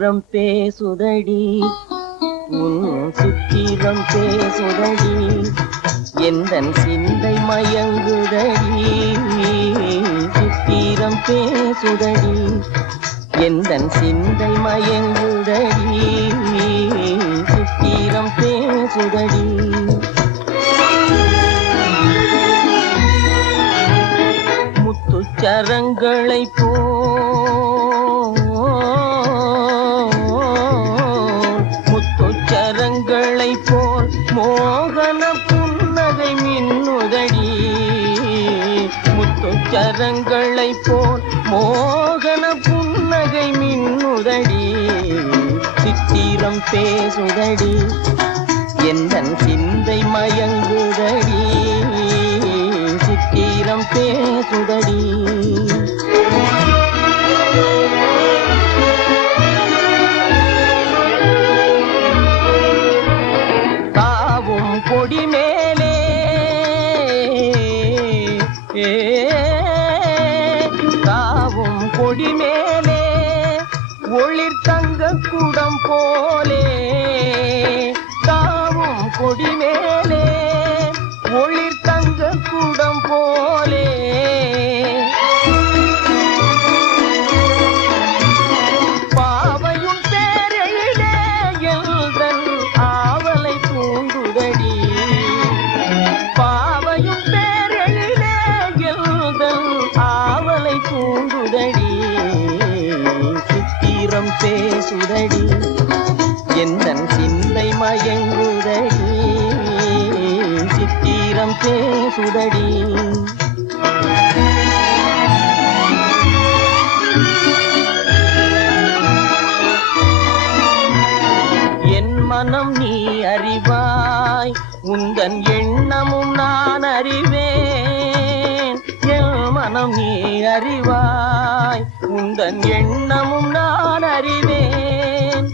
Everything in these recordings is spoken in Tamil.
சித்திரம் பேசுதடி உன் சித்திரம் பேசுதடி எந்தன் சிந்தை மயங்குதடி சித்திரம் பேசுதடி எந்தன் சிந்தை மயங்குதடி சித்திரம் பேசுதடி முத்துச்சரங்களை முத்துச்சரங்களை போல் மோகன புன்னகை மின்னுதடி முத்துச்சரங்களை போல் மோகன புன்னகை மின்னுதடி சித்திரம் பேசுதடி எந்தன் சிந்தை மயங்குதடி சித்திரம் பேசுதடி தாவும் கொடி மேலே தாவும் கொடி மேலே ஒளிர் தங்க குடம் போலே தாவும் கொடி மேலே ஒளிர் தங்க குடம் போலே பாவையும் பேரையிலே எல்தன் ஆவலை தூண்டுதடி பாவையும் பேரையிலே எல்தன் ஆவலை தூண்டுதடி சித்திரம் பேசுதடி எந்தன் சிந்தை மயங்குதடி சித்திரம் பேசுதடி என் மனம் நீ அறிவாய் உந்தன் எண்ணமும் நான் அறிவேன் என் மனம் நீ அறிவாய் உந்தன் எண்ணமும் நான் அறிவேன்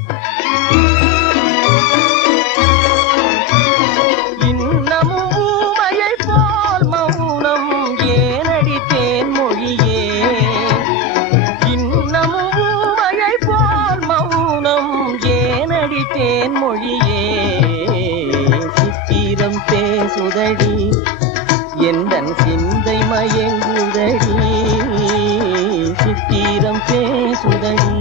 இன்னமும் ஊமையை போல் மௌனம் ஏனடி தேன்மொழியே இன்னமும் ஊமையை போல் மௌனம் ஏனடி தேன்மொழியே சித்திரம் பேசுதடி எந்தன் சிந்தை மயங்குதடி சித்திரம் பேசுதடி